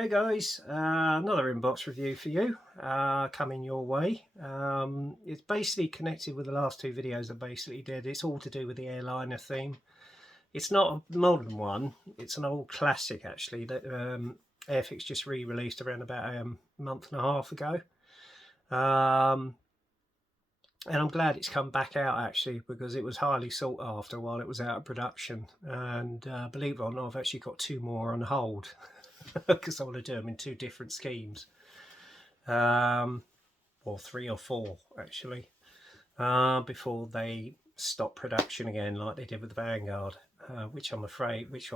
Hey guys, another inbox review for you coming your way. It's basically connected with the last two videos I basically did. It's all to do with the airliner theme. It's not a modern one, it's an old classic actually that Airfix just re-released around about a month and a half ago. And I'm glad it's come back out actually, because it was highly sought after while it was out of production. And believe it or not, I've actually got two more on hold. Because I want to do them in two different schemes, or three or four actually, before they stop production again like they did with the Vanguard, which I'm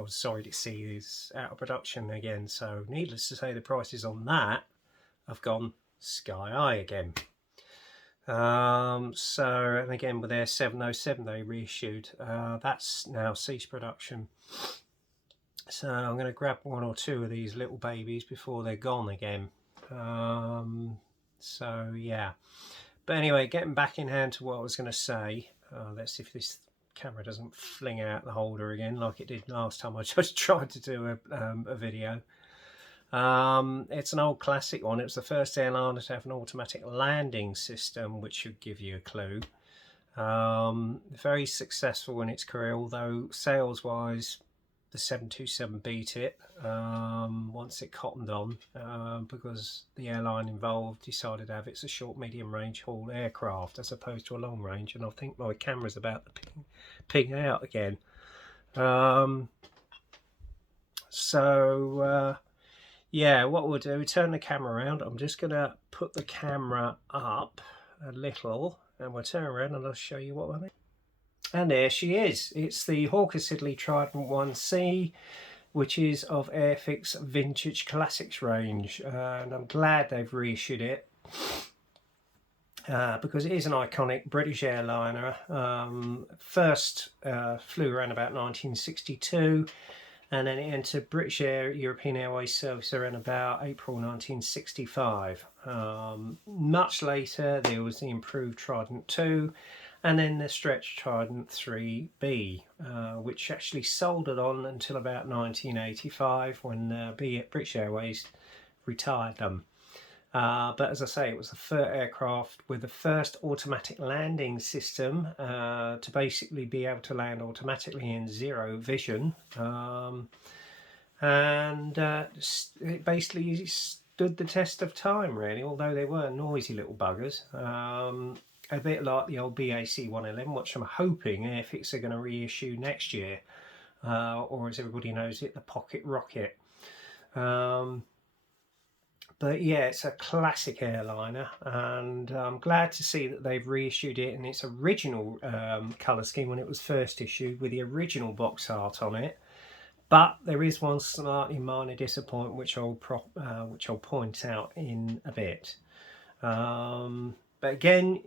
sorry to see is out of production again. So needless to say, the prices on that have gone sky high again. And again with their 707 they reissued, that's now ceased production. So I'm going to grab one or two of these little babies before they're gone again. So yeah, but anyway, getting back in hand to what I was going to say. Let's see if this camera doesn't fling out the holder again like it did last time I just tried to do a video. It's an old classic one. It was the first airliner to have an automatic landing system, which should give you a clue. Very successful in its career, although sales wise the 727 beat it once it cottoned on, because the airline involved decided to have it's a short medium range haul aircraft as opposed to a long range. And I think my camera's about to ping out again. Yeah, what we'll do, turn the camera around. I'm just going to put the camera up a little and we'll turn around and I'll show you what I mean. And there she is. It's the Hawker Siddeley Trident 1C, which is of Airfix Vintage Classics range. And I'm glad they've reissued it, because it is an iconic British airliner. First flew around about 1962, and then it entered British European Airways service around about April 1965. Much later there was the improved Trident 2, and then the stretch Trident 3B, which actually soldered on until about 1985 when British Airways retired them. But as I say, it was the first aircraft with the first automatic landing system to basically be able to land automatically in zero vision. It basically stood the test of time really, although they were noisy little buggers. A bit like the old BAC 111, which I'm hoping Airfix are going to reissue next year, or as everybody knows it, the Pocket Rocket. But yeah, it's a classic airliner, and I'm glad to see that they've reissued it in its original colour scheme when it was first issued, with the original box art on it. But there is one slightly minor disappointment, which I'll point out in a bit. But again,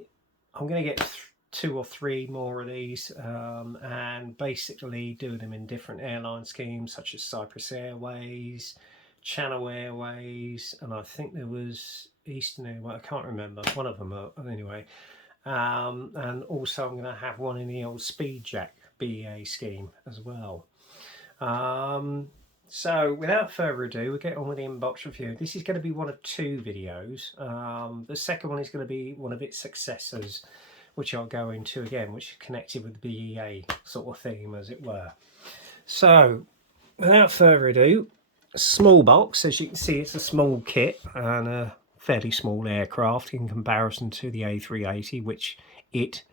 I'm going to get two or three more of these, and basically do them in different airline schemes such as Cyprus Airways, Channel Airways, and I think there was Eastern Airways, I can't remember, one of them anyway. And also I'm going to have one in the old Speedjack BEA scheme as well. So without further ado, we'll get on with the inbox review. This is going to be one of two videos. The second one is going to be one of its successors, which I'll go into again, which is connected with the BEA sort of theme, as it were. So without further ado, a small box. As you can see, it's a small kit and a fairly small aircraft in comparison to the A380, which it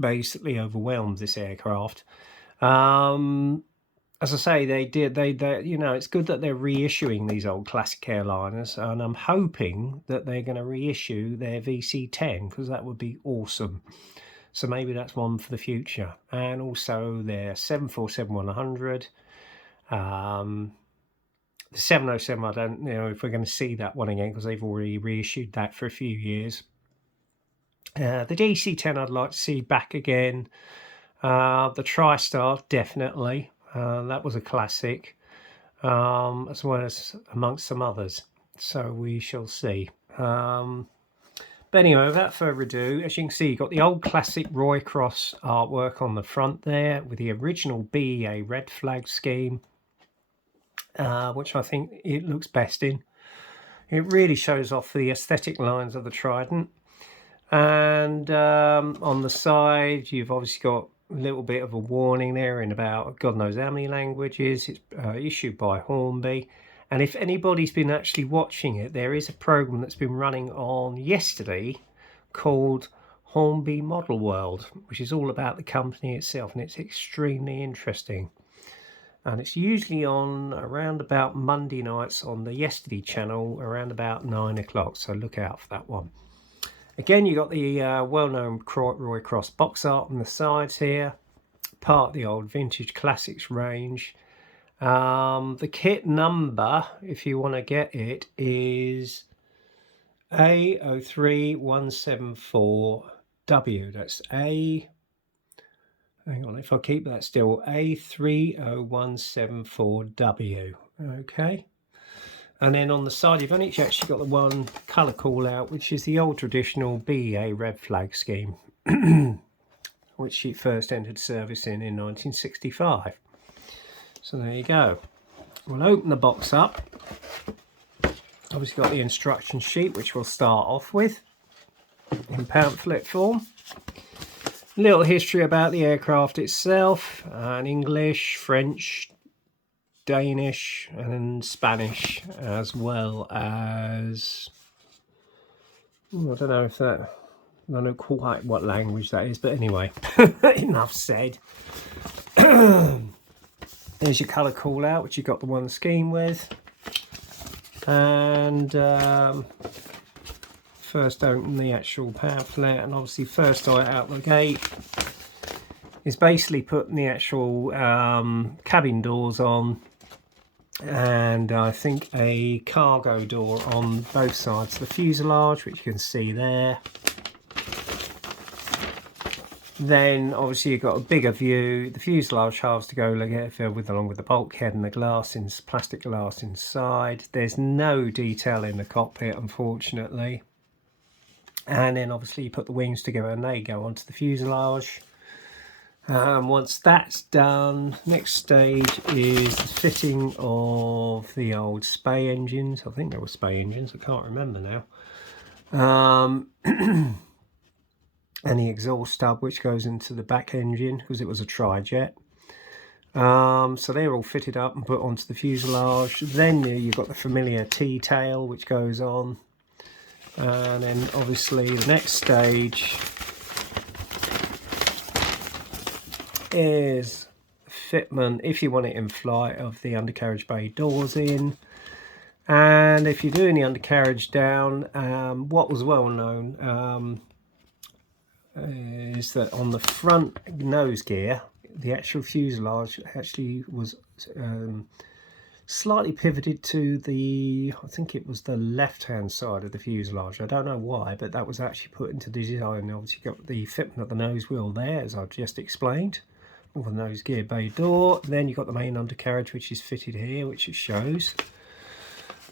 basically overwhelms this aircraft. As I say, they you know, it's good that they're reissuing these old classic airliners, and I'm hoping that they're going to reissue their VC10, because that would be awesome. So maybe that's one for the future. And also their 747-100, the 707, I don't know if we're going to see that one again, because they've already reissued that for a few years. The DC10 I'd like to see back again. The TriStar, definitely. That was a classic, as well as amongst some others. So we shall see. But anyway, without further ado, as you can see, you've got the old classic Roy Cross artwork on the front there with the original BEA red flag scheme. which I think it looks best in. It really shows off the aesthetic lines of the Trident. And on the side, you've obviously got a little bit of a warning there in about God knows how many languages. It's issued by Hornby. And if anybody's been actually watching it, there is a program that's been running on yesterday called Hornby Model World, which is all about the company itself, and it's extremely interesting. And it's usually on around about Monday nights on the Yesterday channel around about 9 o'clock, so look out for that one. Again, you got the well-known Roy Cross box art on the sides here, part of the old vintage classics range. The kit number, if you want to get it, is A03174W. That's hang on, if I keep that still, A30174W. Okay. And then on the side, you've only actually got the one colour call out, which is the old traditional BEA red flag scheme, which she first entered service in 1965. So there you go. We'll open the box up. Obviously got the instruction sheet, which we'll start off with in pamphlet form. A little history about the aircraft itself, in English, French, Danish and Spanish, as well as, I don't know if that, I don't know quite what language that is, but anyway, enough said. There's your colour call out, which you've got the one scheme with. And first open the actual pamphlet, and obviously first out the gate is basically putting the actual cabin doors on, and I think a cargo door on both sides of the fuselage, which you can see there. Then obviously you've got a bigger view, the fuselage halves to go along with the bulkhead and the glass, plastic glass inside. There's no detail in the cockpit, unfortunately. And then obviously you put the wings together and they go onto the fuselage. Once that's done, next stage is the fitting of the old spay engines. I think they were spay engines, I can't remember now. And the exhaust stub, which goes into the back engine, because it was a tri-jet. So they're all fitted up and put onto the fuselage. Then you've got the familiar T-tail, which goes on. And then obviously the next stage is fitment, if you want it in flight, of the undercarriage bay doors in. And if you're doing the undercarriage down, what was well known is that on the front nose gear, the actual fuselage actually was slightly pivoted to the, I think it was the left hand side of the fuselage. I don't know why, but that was actually put into design. Obviously got the fitment of the nose wheel there, as I've just explained, with the nose gear bay door. Then you've got the main undercarriage, which is fitted here, which it shows.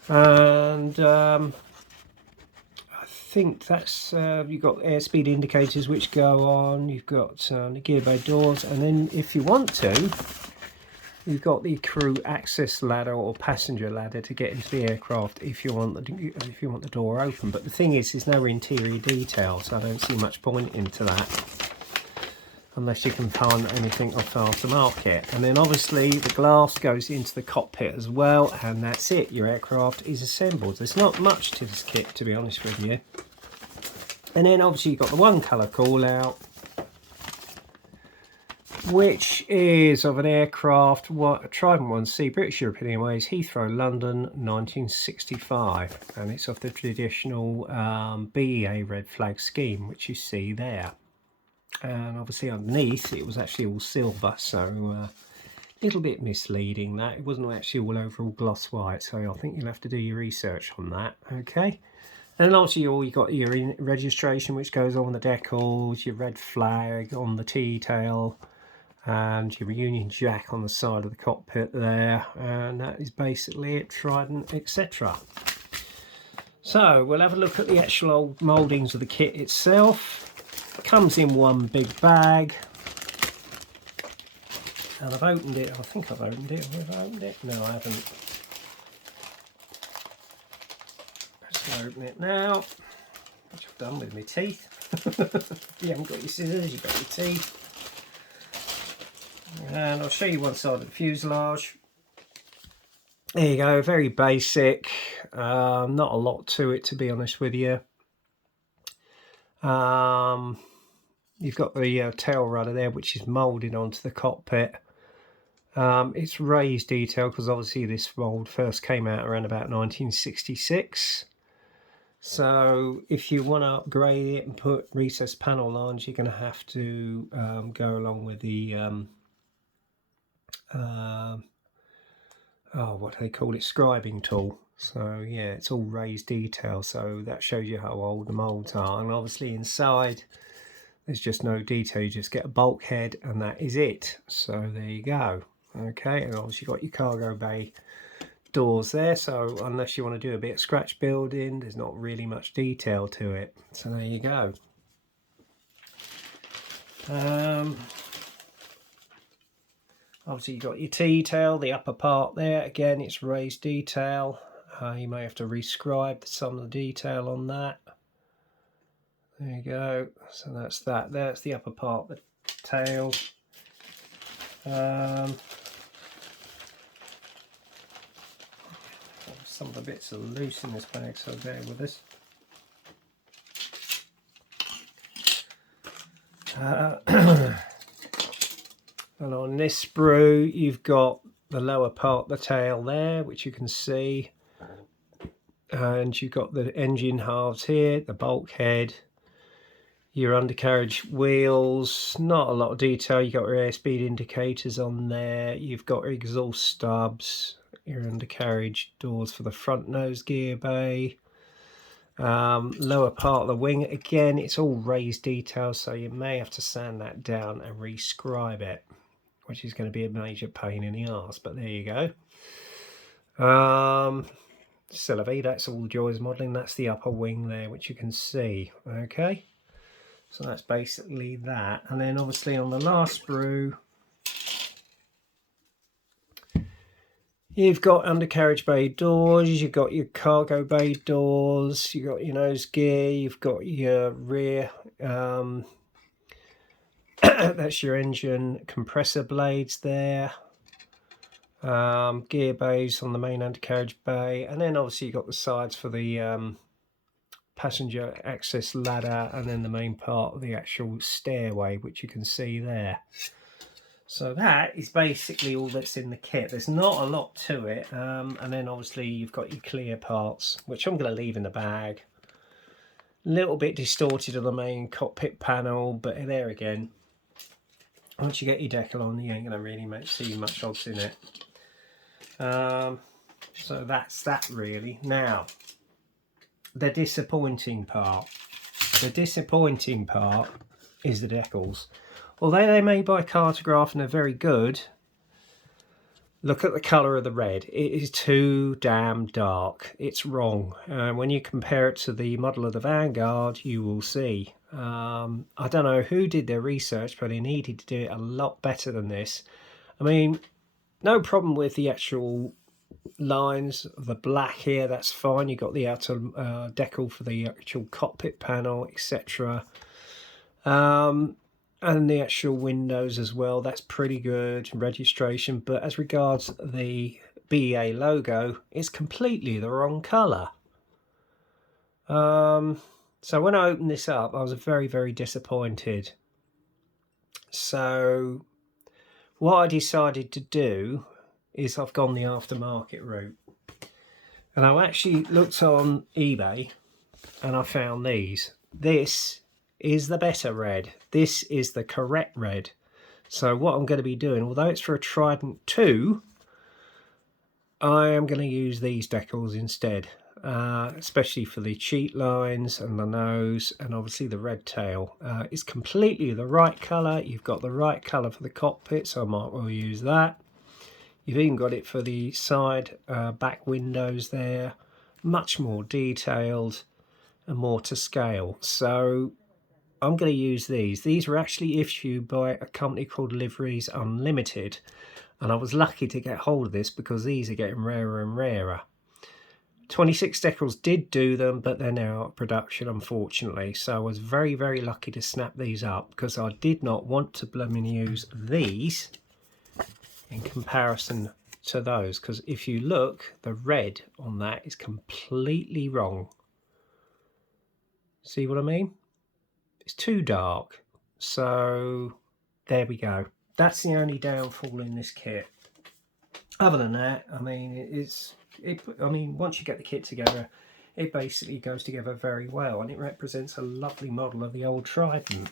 And I think that's, you've got airspeed indicators which go on, you've got the gear bay doors, and then if you want to, you've got the crew access ladder or passenger ladder to get into the aircraft if you want the door open. But the thing is, there's no interior detail, so I don't see much point into that unless you can find anything off aftermarket. And then obviously the glass goes into the cockpit as well, and that's it, your aircraft is assembled. There's not much to this kit, to be honest with you. And then obviously you've got the one colour call out, which is of an aircraft, Trident 1C, British European Airways, Heathrow, London, 1965. And it's of the traditional BEA red flag scheme, which you see there. And obviously underneath it was actually all silver, so a little bit misleading that. It wasn't actually all over all gloss white, so I think you'll have to do your research on that, okay? And also you got your registration, which goes on the decals, your red flag on the T-tail, and your Union Jack on the side of the cockpit there, and that is basically it, Trident, etc. So we'll have a look at the actual old mouldings of the kit itself. It comes in one big bag, and I've opened it. I think I've opened it. Have I opened it? No, I haven't. Open it now, which I've done with my teeth. If you haven't got your scissors, you've got your teeth. And I'll show you one side of the fuselage. There you go, very basic, not a lot to it, to be honest with you. You've got the tail rudder there, which is moulded onto the cockpit. It's raised detail because obviously this mould first came out around about 1966. So if you want to upgrade it and put recessed panel lines, you're going to have to go along with the what do they call it, scribing tool. So yeah, it's all raised detail, so that shows you how old the moulds are. And obviously inside there's just no detail, you just get a bulkhead and that is it. So there you go. Okay, and obviously you've got your cargo bay doors there, so unless you want to do a bit of scratch building, there's not really much detail to it. So there you go. Obviously you've got your T-tail, the upper part there, again it's raised detail. You may have to rescribe some of the detail on that. There you go, so that's that. That's the upper part, the tail. Some of the bits are loose in this bag, so bear with us. And on this sprue you've got the lower part of the tail there, which you can see, and you've got the engine halves here, the bulkhead, your undercarriage wheels, not a lot of detail. You've got your airspeed indicators on there, you've got your exhaust stubs, your undercarriage doors for the front nose gear bay, lower part of the wing, again it's all raised detail, so you may have to sand that down and rescribe it, which is going to be a major pain in the arse, but there you go. Sylvie, that's all joys modelling. That's the upper wing there, which you can see. Okay, so that's basically that. And then obviously on the last sprue you've got undercarriage bay doors, you've got your cargo bay doors, you've got your nose gear, you've got your rear that's your engine compressor blades there, gear bays on the main undercarriage bay, and then obviously you've got the sides for the passenger access ladder, and then the main part of the actual stairway, which you can see there. So that is basically all that's in the kit. There's not a lot to it, and then obviously you've got your clear parts, which I'm going to leave in the bag. A little bit distorted on the main cockpit panel, but there again, once you get your decal on, you ain't going to really see much odds in it. So that's that really. Now, the disappointing part. The disappointing part is the decals. Although they're made by Cartograph and they're very good, look at the colour of the red. It is too damn dark. It's wrong. When you compare it to the model of the Vanguard, you will see. I don't know who did their research, but they needed to do it a lot better than this. I mean, no problem with the actual lines of the black here, that's fine. You've got the outer decal for the actual cockpit panel, etc. And the actual windows as well, that's pretty good, registration. But as regards the BEA logo, it's completely the wrong colour. So when I opened this up, I was very, very disappointed. So what I decided to do is I've gone the aftermarket route. And I actually looked on eBay and I found these. This is the better red. This is the correct red. So what I'm going to be doing, although it's for a Trident 2, I am going to use these decals instead, especially for the cheat lines and the nose and obviously the red tail. It's completely the right colour. You've got the right colour for the cockpit, so I might well use that. You've even got it for the side back windows there, much more detailed and more to scale. So I'm going to use these. These were actually issued by a company called Liveries Unlimited, and I was lucky to get hold of this because these are getting rarer and rarer. 26 Decals did do them, but they're now out of production, unfortunately. So I was very, very lucky to snap these up, because I did not want to blooming use these in comparison to those, because if you look, the red on that is completely wrong. See what I mean? It's too dark. So there we go. That's the only downfall in this kit. Other than that, I mean, once you get the kit together, it basically goes together very well, and it represents a lovely model of the old Trident.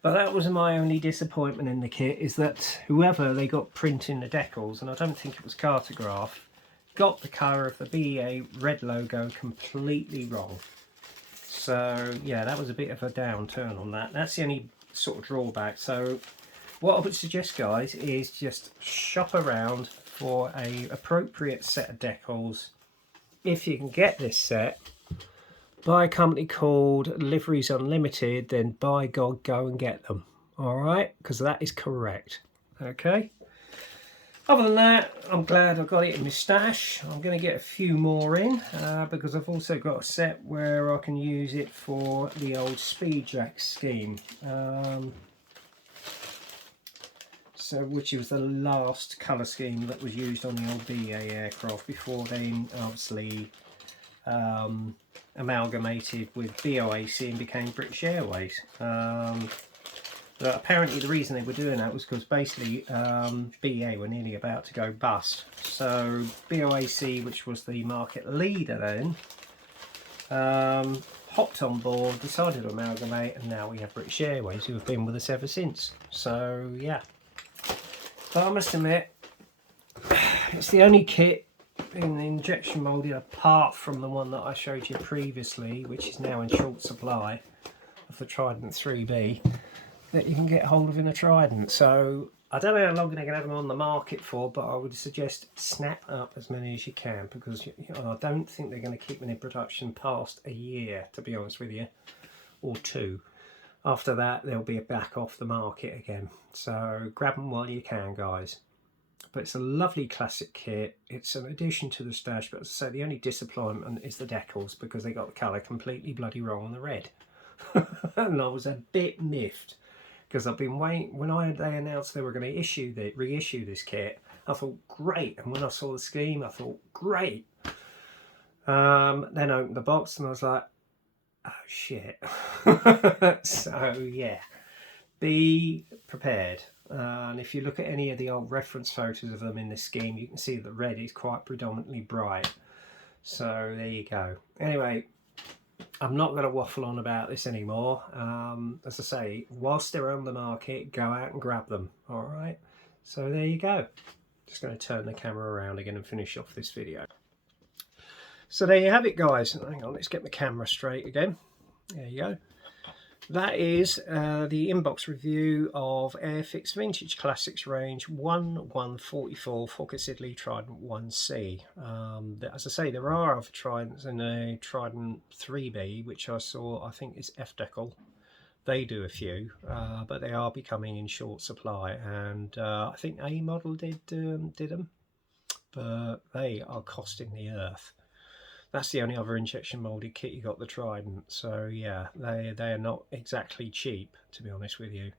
But that was my only disappointment in the kit, is that whoever they got printing the decals, and I don't think it was Cartograph, got the colour of the BEA red logo completely wrong. So yeah, that was a bit of a downturn on that. That's the only sort of drawback. So what I would suggest, guys, is just shop around for a appropriate set of decals. If you can get this set by a company called Liveries Unlimited, then by God, go and get them. All right, because that is correct. Okay. Other than that, I'm glad I got it in my stash. I'm going to get a few more in because I've also got a set where I can use it for the old speed jack scheme. Which was the last colour scheme that was used on the old BA aircraft before they obviously amalgamated with BOAC and became British Airways. But apparently the reason they were doing that was because basically BA were nearly about to go bust. So BOAC, which was the market leader then, hopped on board, decided to amalgamate, and now we have British Airways, who have been with us ever since. So yeah. But I must admit, it's the only kit in the injection moulded, apart from the one that I showed you previously, which is now in short supply, of the Trident 3B, that you can get hold of in a Trident. So I don't know how long they're going to have them on the market for, but I would suggest snap up as many as you can, because I don't think they're going to keep them in production past a year, to be honest with you, or two. After that, they'll be back off the market again. So grab them while you can, guys. But it's a lovely classic kit. It's an addition to the stash, but as I say, the only disappointment is the decals, because they got the colour completely bloody wrong on the red. And I was a bit miffed, because I've been waiting. When they announced they were going to reissue this kit, I thought great. And when I saw the scheme, I thought great. Then I opened the box and I was like, oh shit. So yeah, be prepared. And if you look at any of the old reference photos of them in this scheme, you can see that red is quite predominantly bright. So there you go. Anyway, I'm not going to waffle on about this anymore. As I say, whilst they're on the market, go out and grab them. All right. So there you go. Just going to turn the camera around again and finish off this video. So there you have it, guys. Hang on, let's get the camera straight again. There you go. That is the inbox review of Airfix Vintage Classics range 1144 Hawker Siddeley Trident 1C. As I say, there are other Tridents in a Trident 3B, which I saw, I think is F-Decal. They do a few, but they are becoming in short supply. And I think A model did them, but they are costing the earth. That's the only other injection moulded kit you got, the Trident. So yeah, they are not exactly cheap, to be honest with you.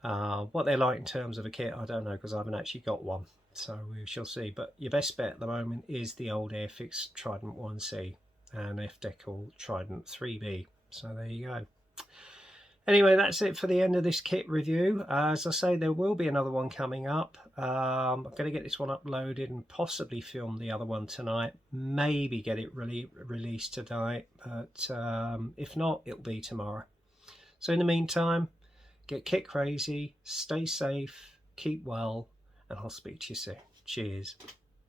What they're like in terms of a kit, I don't know, because I haven't actually got one. So we shall see. But your best bet at the moment is the old Airfix Trident 1C and F-Decal Trident 3B. So there you go. Anyway, that's it for the end of this kit review. As I say, there will be another one coming up. I'm going to get this one uploaded and possibly film the other one tonight. Maybe get it released tonight, but if not, it'll be tomorrow. So in the meantime, get kit crazy, stay safe, keep well, and I'll speak to you soon. Cheers.